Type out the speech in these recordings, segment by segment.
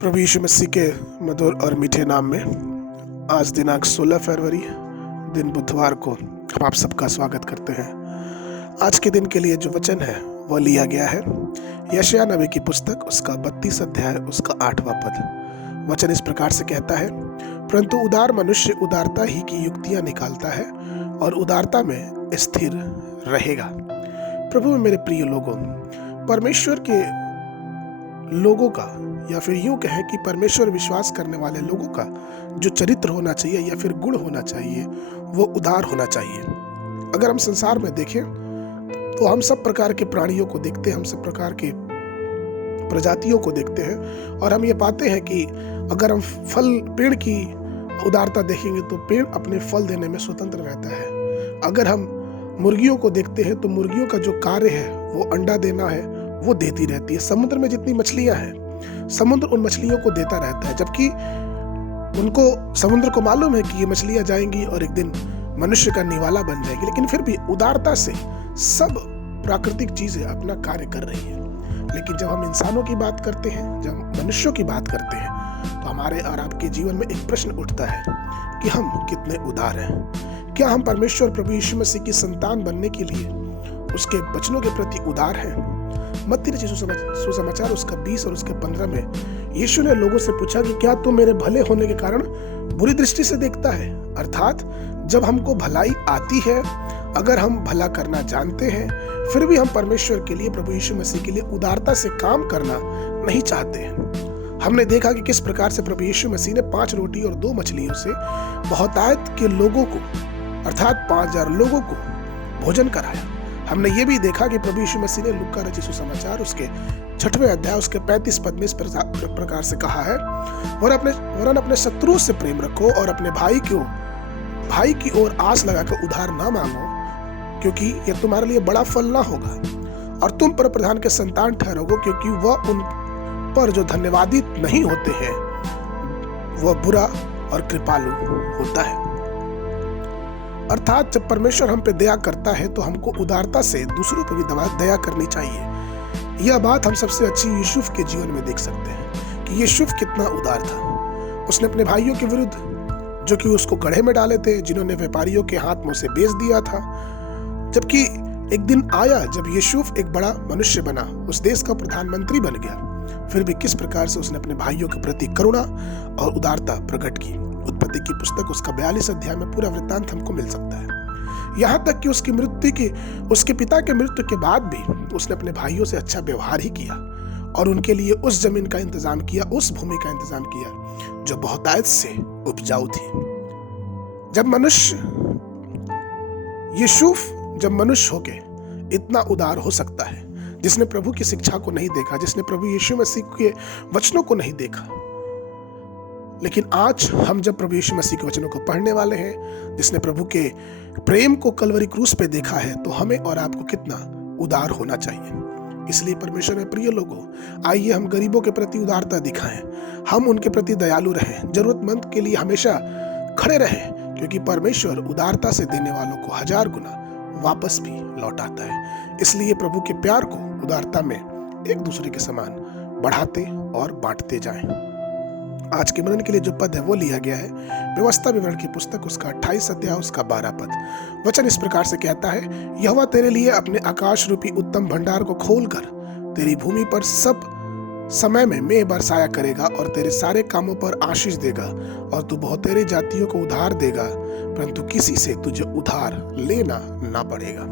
प्रभु यीशु मसीह के मधुर और मीठे नाम में आज दिनांक 16 फरवरी दिन बुधवार को हम आप सबका स्वागत करते हैं। आज के दिन के लिए जो वचन है वह लिया गया है यशायाह नबी की पुस्तक उसका 32 अध्याय उसका 8वां पद। वचन इस प्रकार से कहता है, परंतु उदार मनुष्य उदारता ही की युक्तियां निकालता है और उदारता में स्थिर रहेगा। प्रभु में मेरे प्रिय लोगों, परमेश्वर के लोगों का या फिर यूं कहें कि परमेश्वर विश्वास करने वाले लोगों का जो चरित्र होना चाहिए या फिर गुण होना चाहिए वो उदार होना चाहिए। अगर हम संसार में देखें तो हम सब प्रकार के प्राणियों को देखते हैं, हम सब प्रकार के प्रजातियों को देखते हैं और हम ये पाते हैं कि अगर हम पेड़ की उदारता देखेंगे तो पेड़ अपने फल देने में स्वतंत्र रहता है। अगर हम मुर्गियों को देखते हैं तो मुर्गियों का जो कार्य है वो अंडा देना है, वो देती रहती है। समुद्र में जितनी मछलियां हैं, समुद्र उन मछलियों को देता रहता है, जबकि उनको समुद्र को मालूम है कि ये मछलियां जाएंगी और एक दिन मनुष्य का निवाला बन जाएगी, लेकिन फिर भी उदारता से सब प्राकृतिक चीजें अपना कार्य कर रही है। लेकिन जब हम इंसानों की बात करते हैं, जब मनुष्यों की बात करते हैं, तो हमारे और आपके जीवन में एक प्रश्न उठता है कि हम कितने उदार हैं। क्या हम परमेश्वर प्रभु यीशु मसीह की संतान बनने के लिए उसके वचनों के प्रति उदार हैं? मत्ती रचित सुसमाचार उसका 20 और उसके 15 में यीशु ने लोगों से पूछा कि क्या तू मेरे भले होने के कारण बुरी दृष्टि से देखता है? अर्थात जब हमको भलाई आती है, अगर हम भला करना जानते हैं, फिर भी हम परमेश्वर के लिए, प्रभु यीशु मसीह के लिए उदारता से काम करना नहीं चाहते हैं। हमने देखा कि किस प्रकार से प्रभु यीशु मसीह ने 5 रोटी और 2 मछलियों से बहुतायत के लोगों को अर्थात 5000 लोगों को भोजन कराया। हमने ये भी देखा कि प्रभु यीशु मसीह ने लूका रचित सुसमाचार उसके 6वें अध्याय उसके 35 पद में इस प्रकार से कहा है, वरन अपने शत्रुओं से प्रेम रखो और अपने भाई की ओर आस लगाकर उधार ना मांगो, क्योंकि यह तुम्हारे लिए बड़ा फल ना होगा और तुम पर प्रधान के संतान ठहरोगे, क्योंकि वह उन पर जो धन्यवादित नहीं होते हैं वह बुरा और कृपालु होता है। अर्थात जब परमेश्वर हम पे दया करता है तो हमको उदारता से दूसरों पर भी दया करनी चाहिए। यह बात हम सबसे अच्छी यूसुफ के जीवन में देख सकते हैं कि यूसुफ कितना उदार था। उसने अपने भाइयों के विरुद्ध, जो कि उसको गड्ढे में डाले थे, जिन्होंने व्यापारियों के हाथ में उसे बेच दिया था, जबकि एक दिन आया जब यूसुफ एक बड़ा मनुष्य बना, उस देश का प्रधानमंत्री बन गया, फिर भी किस प्रकार से उसने अपने भाइयों के प्रति करुणा और उदारता प्रकट की। उत्पत्ति की पुस्तक उसका 42 अध्याय में पूरा वृत्तांत हमको मिल सकता है। यहाँ तक कि उसके पिता के मृत्यु के बाद भी उसने अपने भाइयों से अच्छा व्यवहार ही किया और उनके लिए उस जमीन का इंतजाम किया, उस भूमि का इंतजाम किया जो बहुतायत से उपजाऊ थी। जब मनुष्य होके इतना उदार हो सकता है, जिसने प्रभु की शिक्षा को नहीं देखा, जिसने प्रभु यीशु मसीह के वचनों को नहीं देखा, लेकिन आज हम जब प्रभु यीशु मसीह के वचनों को पढ़ने वाले हैं, जिसने प्रभु के प्रेम को कलवरी क्रूस पे देखा है, तो हमें और आपको कितना उदार होना चाहिए। इसलिए परमेश्वर में प्रिय लोगों, आइए हम गरीबों के प्रति उदारता दिखाएं, हम उनके प्रति दयालु रहें, जरूरतमंद के लिए हमेशा खड़े रहें, क्योंकि परमेश्वर उदारता से देने वालों को 1000 गुना वापस भी लौटाता है। इसलिए प्रभु के प्यार को उदारता में एक दूसरे के समान बढ़ाते और बांटते जाएं। आज के मनन के लिए जो पद है वो लिया गया है व्यवस्था विवरण की पुस्तक उसका 28 अध्याय उसका 12 पद। वचन इस प्रकार से कहता है, यहोवा तेरे लिए अपने आकाश रूपी उत्तम भंडार को खोलकर तेरी भूमि पर सब समय में मेघ बरसाया करेगा और तेरे सारे कामों पर आशीष देगा और तू बहुतेरे जातियों को उधार देगा, परंतु किसी से तुझे उधार लेना ना पड़ेगा।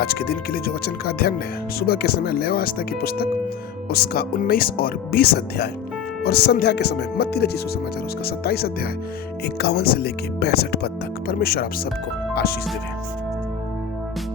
आज के दिन के लिए जो वचन का अध्ययन है, सुबह के समय लेवास्ता की पुस्तक उसका 19 और 20 अध्याय और संध्या के समय मत्ती रचित सुसमाचार उसका 27 अध्याय 51 से लेके 65 पद तक। परमेश्वर आप सबको आशीष देवे।